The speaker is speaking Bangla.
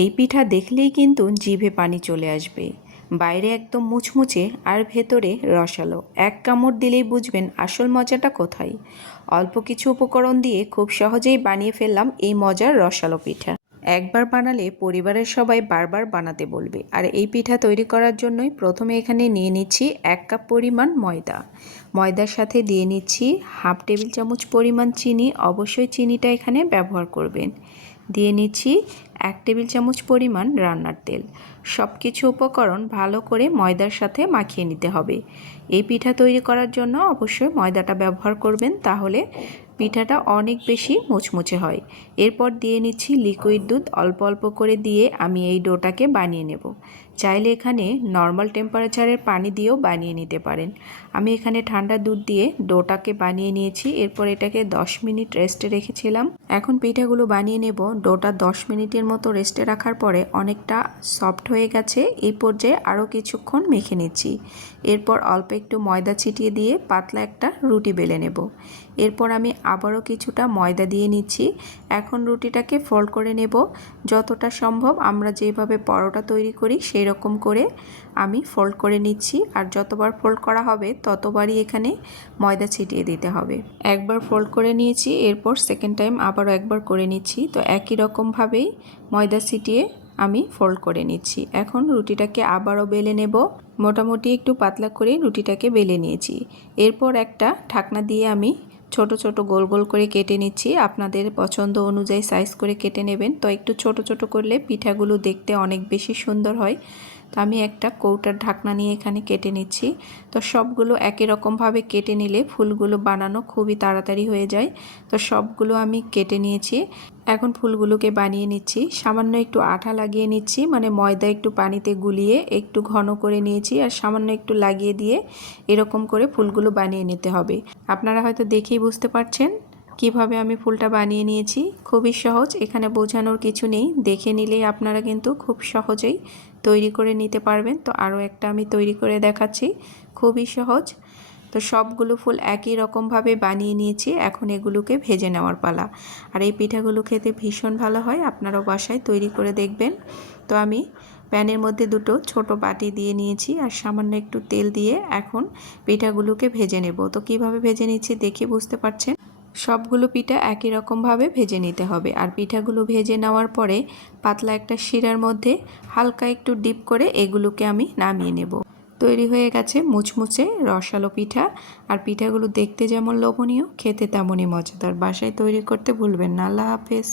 এই পিঠা দেখলেই কিন্তু জিভে পানি চলে আসবে। বাইরে একদম মুচমুচে আর ভেতরে রসালো। এক কামড় দিলেই বুঝবেন আসল মজাটা কোথায়। অল্প কিছু উপকরণ দিয়ে খুব সহজেই বানিয়ে ফেললাম এই মজার রসালো পিঠা। একবার বানালে পরিবারের সবাই বারবার বানাতে বলবে। আর এই পিঠা তৈরি করার জন্যই প্রথমে এখানে নিয়ে নিচ্ছি 1 কাপ পরিমাণ ময়দা। ময়দার সাথে দিয়ে নিচ্ছি হাফ টেবিল চামচ পরিমাণ চিনি, অবশ্যই চিনিটা এখানে ব্যবহার করবেন। দিয়ে নিচ্ছি 1 টেবিল চামচ পরিমাণ রান্নার তেল। সব কিছু উপকরণ ভালো করে ময়দার সাথে মাখিয়ে নিতে হবে। এই পিঠা তৈরি করার জন্য অবশ্যই ময়দাটা ব্যবহার করবেন, তাহলে পিঠাটা অনেক বেশি মুচমুচে হয়। এরপর দিয়ে নিচ্ছি লিকুইড দুধ, অল্প অল্প করে দিয়ে আমি এই ডোটাকে বানিয়ে নেব। চাইলে এখানে নর্মাল টেম্পারেচারের পানি দিয়েও বানিয়ে নিতে পারেন। আমি এখানে ঠান্ডা দুধ দিয়ে ডোটাকে বানিয়ে নিয়েছি। এরপর এটাকে 10 মিনিট রেস্টে রেখেছিলাম। এখন পিঠাগুলো বানিয়ে নেব। ডোটা 10 মিনিটের মতো রেস্টে রাখার পরে অনেকটা সফট হয়ে গেছে। এই পর্যায়ে আরও কিছুক্ষণ মেখে নিচ্ছি। এরপর অল্প একটু ময়দা ছিটিয়ে দিয়ে পাতলা একটা রুটি বেলে নেব। এরপর আমি আবারও কিছুটা ময়দা দিয়ে নিচ্ছি। এখন রুটিটাকে ফোল্ড করে নেব। যতটা সম্ভব আমরা যেভাবে পরোটা তৈরি করি সেই রকম করে আমি ফোল্ড করে নিচ্ছি। আর যতবার ফোল্ড করা হবে ততবারই এখানে ময়দা ছিটিয়ে দিতে হবে। একবার ফোল্ড করে নিয়েছি, এরপর সেকেন্ড টাইম আবারও একবার করে নিচ্ছি। তো একই রকমভাবেই ময়দা ছিটিয়ে আমি ফোল্ড করে নিচ্ছি। এখন রুটিটাকে আবারও বেলে নেব। মোটামুটি একটু পাতলা করে রুটিটাকে বেলে নিয়েছি। এরপর একটা ঢাকনা দিয়ে আমি ছোট ছোট গোল গোল করে কেটে নিচ্ছি। আপনাদের পছন্দ অনুযায়ী সাইজ করে কেটে নেবেন। তো একটু ছোট ছোট করলে পিঠাগুলো দেখতে অনেক বেশি সুন্দর হয়। তো আমি একটা কৌটার ঢাকনা নিয়ে এখানে কেটে নিচ্ছি। তো সবগুলো একই রকমভাবে কেটে নিলে ফুলগুলো বানানো খুবই তাড়াতাড়ি হয়ে যায়। তো সবগুলো আমি কেটে নিয়েছি। এখন ফুলগুলোকে বানিয়ে নিচ্ছি। সামান্য একটু আঠা লাগিয়ে নিচ্ছি, মানে ময়দা একটু পানিতে গুলিয়ে একটু ঘন করে নিয়েছি আর সামান্য একটু লাগিয়ে দিয়ে এরকম করে ফুলগুলো বানিয়ে নিতে হবে। আপনারা হয়তো দেখেই বুঝতে পারছেন কিভাবে আমি ফুলটা বানিয়ে নিয়েছি। খুবই সহজ, এখানে বোঝানোর কিছু নেই। দেখে নিলেই আপনারা কিন্তু খুব সহজেই তৈরি করে নিতে পারবেন। তো আরও একটা আমি তৈরি করে দেখাচ্ছি, খুবই সহজ। তো সবগুলো ফুল একই রকমভাবে বানিয়ে নিয়েছি। এখন এগুলোকে ভেজে নেওয়ার পালা। আর এই পিঠাগুলো খেতে ভীষণ ভালো হয়, আপনারাও বাসায় তৈরি করে দেখবেন। তো আমি প্যানের মধ্যে দুটো ছোট বাটি দিয়ে নিয়েছি আর সামান্য একটু তেল দিয়ে এখন পিঠাগুলোকে ভেজে নেব। তো কিভাবে ভেজে নিচ্ছি দেখে বুঝতে পারছেন। সবগুলো পিঠা একই রকমভাবে ভেজে নিতে হবে। আর পিঠাগুলো ভেজে নেওয়ার পরে পাতলা একটা শিরার মধ্যে হালকা একটু ডিপ করে এগুলোকে আমি নামিয়ে নেব। তৈরি হয়ে গেছে মুচমুচে রসালো পিঠা। আর পিঠাগুলো দেখতে যেমন লোভনীয়, খেতে তেমনই মজাদার। বাসায় তৈরি করতে ভুলবেন না। আল্লাহ হাফেজ।